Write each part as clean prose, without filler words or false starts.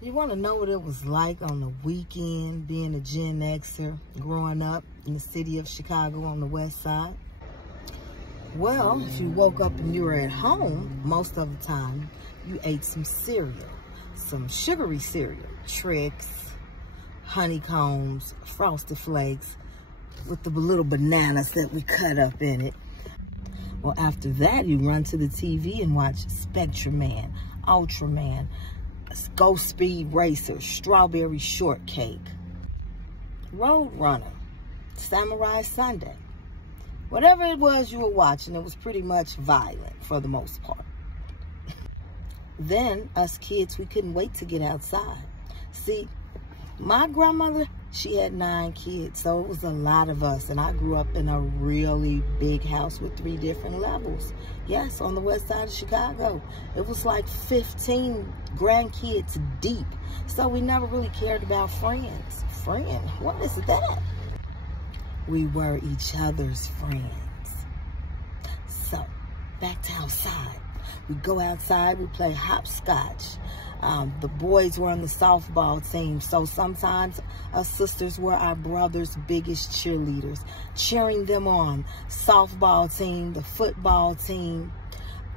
You want to know what it was like on the weekend being a Gen Xer growing up in the city of Chicago on the west side? Well, if you woke up and you were at home, most of the time, you ate some cereal, some sugary cereal, Trix, honeycombs, Frosted Flakes, with the little bananas that we cut up in it. Well, after that, you run to the TV and watch Spectrum-Man, Ultraman, Ghost Speed Racer, Strawberry Shortcake, Roadrunner, Samurai Sunday. Whatever it was you were watching, it was pretty much violent for the most part. Then, us kids, we couldn't wait to get outside. See, my grandmother, she had 9 kids, so it was a lot of us. And I grew up in a really big house with 3 different levels. Yes, on the west side of Chicago. It was like 15 grandkids deep. So we never really cared about friends. Friend? What is that? We were each other's friends. So, back to outside. We go outside, we play hopscotch. The boys were on the softball team, so sometimes us sisters were our brothers' biggest cheerleaders, cheering them on. Softball team, the football team.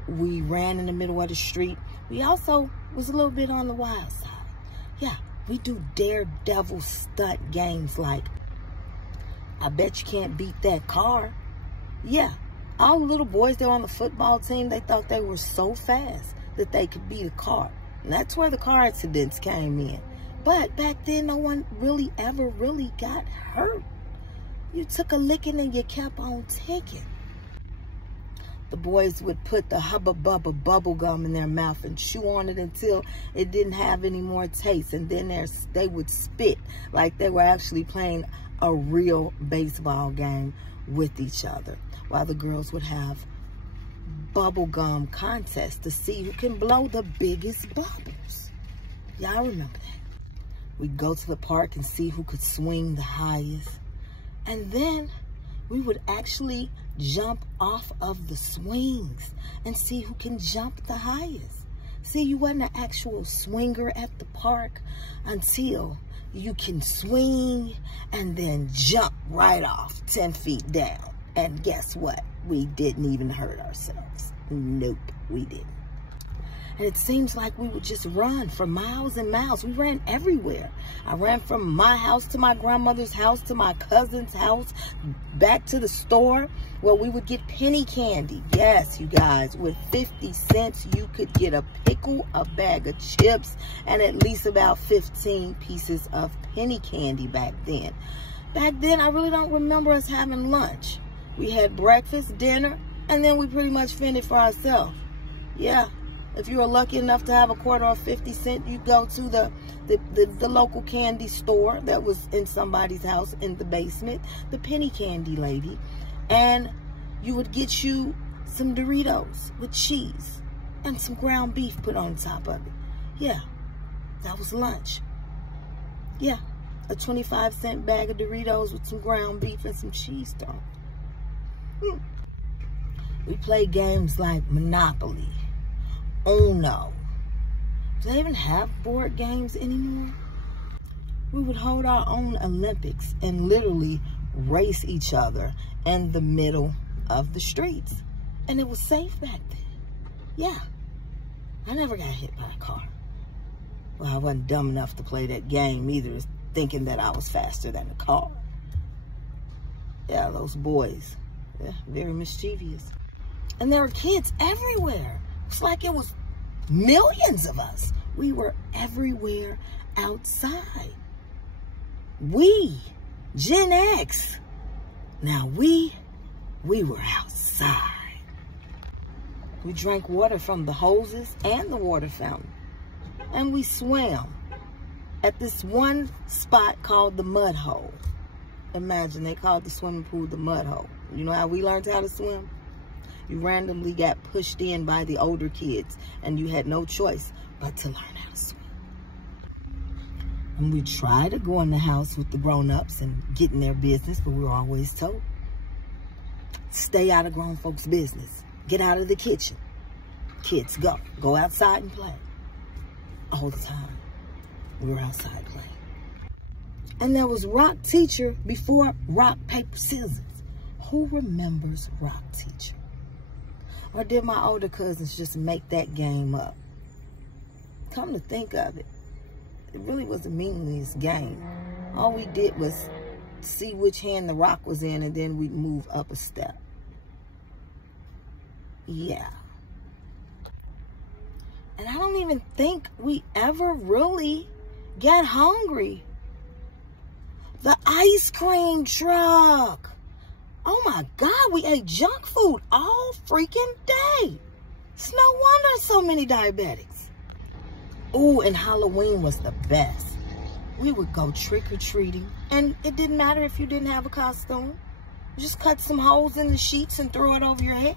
We ran in the middle of the street. We also was a little bit on the wild side. Yeah, we do daredevil stunt games like, I bet you can't beat that car. Yeah, all the little boys that were on the football team, they thought they were so fast that they could beat a car. And that's where the car accidents came in. But back then, no one really ever really got hurt. You took a licking and you kept on ticking. The boys would put the Hubba Bubba bubble gum in their mouth and chew on it until it didn't have any more taste. And then they would spit like they were actually playing a real baseball game with each other. While the girls would have bubblegum contests to see who can blow the biggest bubbles. Y'all remember that? We'd go to the park and see who could swing the highest. And then we would actually jump off of the swings and see who can jump the highest. See, you wasn't an actual swinger at the park until you can swing and then jump right off 10 feet down. And guess what? We didn't even hurt ourselves. Nope, we didn't. And it seems like we would just run for miles and miles. We ran everywhere. I ran from my house to my grandmother's house to my cousin's house, back to the store where we would get penny candy. Yes, you guys, with 50 cents, you could get a pickle, a bag of chips, and at least about 15 pieces of penny candy back then. Back then, I really don't remember us having lunch. We had breakfast, dinner, and then we pretty much fended for ourselves. Yeah. If you were lucky enough to have a quarter or 50 cents, you go to the local candy store that was in somebody's house in the basement, the penny candy lady, and you would get you some Doritos with cheese and some ground beef put on top of it. Yeah, that was lunch. Yeah, a 25-cent bag of Doritos with some ground beef and some cheese thrown. We played games like Monopoly, Uno. Do they even have board games anymore? We would hold our own Olympics and literally race each other in the middle of the streets. And it was safe back then. Yeah. I never got hit by a car. Well, I wasn't dumb enough to play that game either, thinking that I was faster than the car. Yeah, those boys, they're very mischievous. And there were kids everywhere. It's like it was millions of us. We were everywhere outside. We, Gen X. Now we were outside. We drank water from the hoses and the water fountain. And we swam at this one spot called the mud hole. Imagine they called the swimming pool the mud hole. You know how we learned how to swim? You randomly got pushed in by the older kids and you had no choice but to learn how to swim. And we tried to go in the house with the grown-ups and get in their business, but we were always told, stay out of grown folks' business. Get out of the kitchen. Kids, go. Go outside and play. All the time. We were outside playing. And there was rock teacher before rock, paper, scissors. Who remembers rock teacher? Or did my older cousins just make that game up? Come to think of it, it really was a meaningless game. All we did was see which hand the rock was in, and then we'd move up a step. Yeah. And I don't even think we ever really got hungry. The ice cream truck. Oh my God, we ate junk food all freaking day. It's no wonder so many diabetics. Ooh, and Halloween was the best. We would go trick-or-treating, and it didn't matter if you didn't have a costume. You just cut some holes in the sheets and throw it over your head.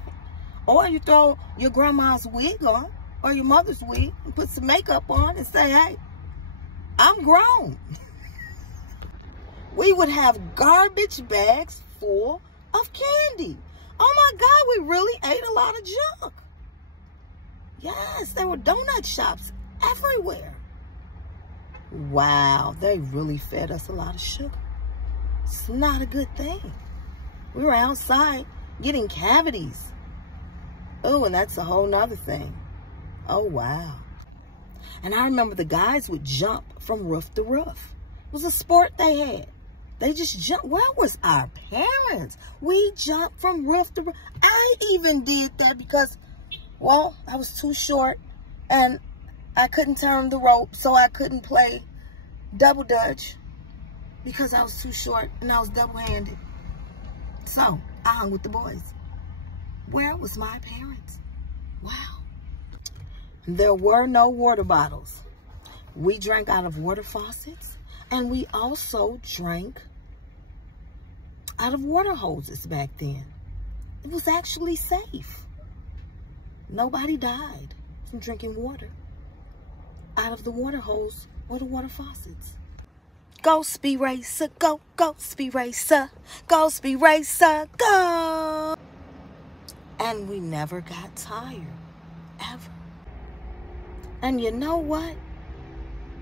Or you throw your grandma's wig on, or your mother's wig, and put some makeup on and say, hey, I'm grown. We would have garbage bags full of candy. Oh my God, we really ate a lot of junk. Yes, there were donut shops everywhere. Wow, they really fed us a lot of sugar. It's not a good thing. We were outside getting cavities. Oh, and that's a whole nother thing. Oh, wow. And I remember the guys would jump from roof to roof. It was a sport they had. They just jumped. Where was our parents? We jumped from roof to roof. I even did that because, well, I was too short and I couldn't turn the rope, so I couldn't play double dutch because I was too short and I was double-handed. So I hung with the boys. Where was my parents? Wow. There were no water bottles. We drank out of water faucets, and we also drank out of water hoses back then. It was actually safe. Nobody died from drinking water out of the water hose or the water faucets. Go Speed Racer, go, go Speed Racer, go Speed Racer, go. And we never got tired, ever. And you know what?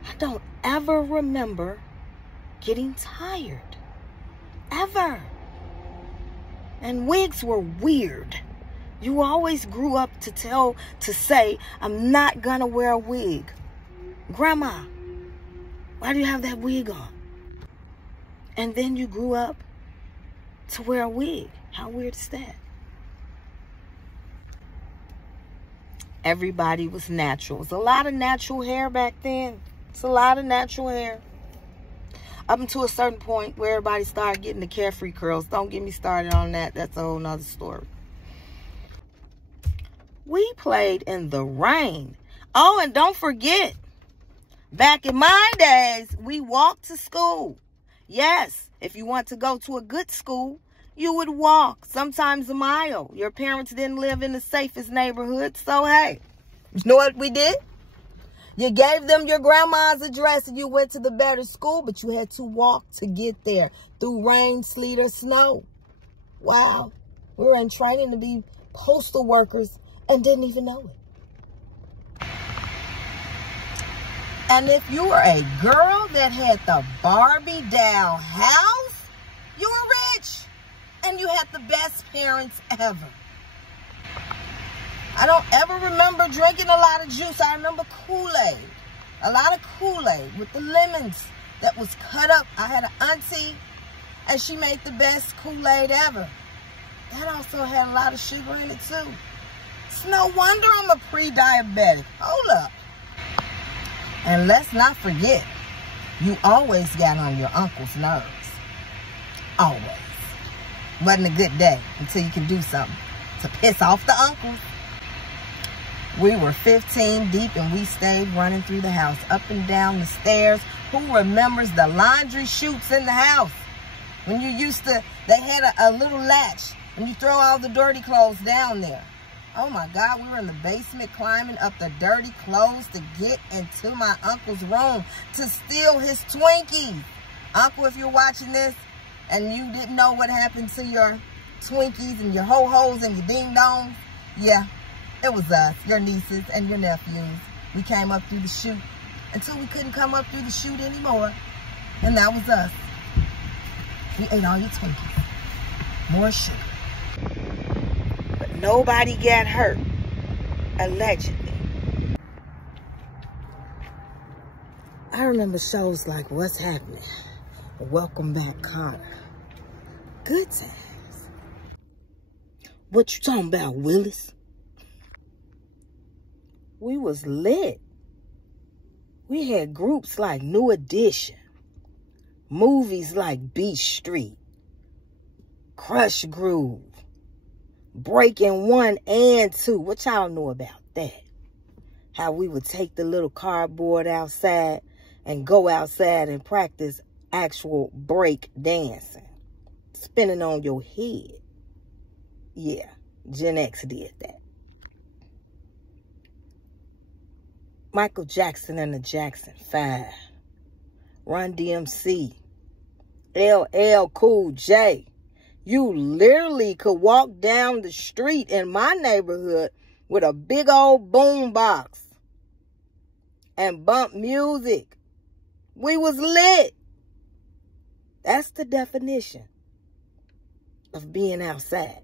I don't ever remember getting tired, ever. And wigs were weird. You always grew up to say, I'm not gonna wear a wig. Grandma, why do you have that wig on? And then you grew up to wear a wig. How weird is that? Everybody was natural. It was a lot of natural hair back then. It's a lot of natural hair. Up until a certain point where everybody started getting the carefree curls. Don't get me started on that. That's a whole nother story. We played in the rain. Oh, and don't forget, back in my days, we walked to school. Yes, if you want to go to a good school, you would walk, sometimes a mile. Your parents didn't live in the safest neighborhood, so hey, you know what we did? You gave them your grandma's address and you went to the better school, but you had to walk to get there through rain, sleet, or snow. Wow, we were in training to be postal workers and didn't even know it. And if you were a girl that had the Barbie doll house, you were rich. And you had the best parents ever. I don't ever remember drinking a lot of juice. I remember Kool-Aid. A lot of Kool-Aid with the lemons that was cut up. I had an auntie, and she made the best Kool-Aid ever. That also had a lot of sugar in it, too. It's no wonder I'm a pre-diabetic. Hold up. And let's not forget, you always got on your uncle's nerves. Always. Wasn't a good day until you can do something to piss off the uncles. We were 15 deep and we stayed running through the house, up and down the stairs. Who remembers the laundry chutes in the house? When you used to, they had a little latch and you throw all the dirty clothes down there. Oh my God, we were in the basement climbing up the dirty clothes to get into my uncle's room to steal his Twinkies. Uncle, if you're watching this, and you didn't know what happened to your Twinkies and your ho-hos and your ding-dongs, yeah, it was us, your nieces and your nephews. We came up through the chute until we couldn't come up through the chute anymore. And that was us. We ate all your Twinkies. More shit. But nobody got hurt, allegedly. I remember shows like What's Happening? Welcome Back, Connor. Good times. What you talking about, Willis? We was lit. We had groups like New Edition, movies like Beach Street, Crush Groove, Breaking 1 and 2. What y'all know about that? How we would take the little cardboard outside and go outside and practice actual break dancing, spinning on your head. Yeah, Gen X did that. Michael Jackson and the Jackson 5, Run DMC, LL Cool J. You literally could walk down the street in my neighborhood with a big old boom box and bump music. We was lit. That's the definition of being outside.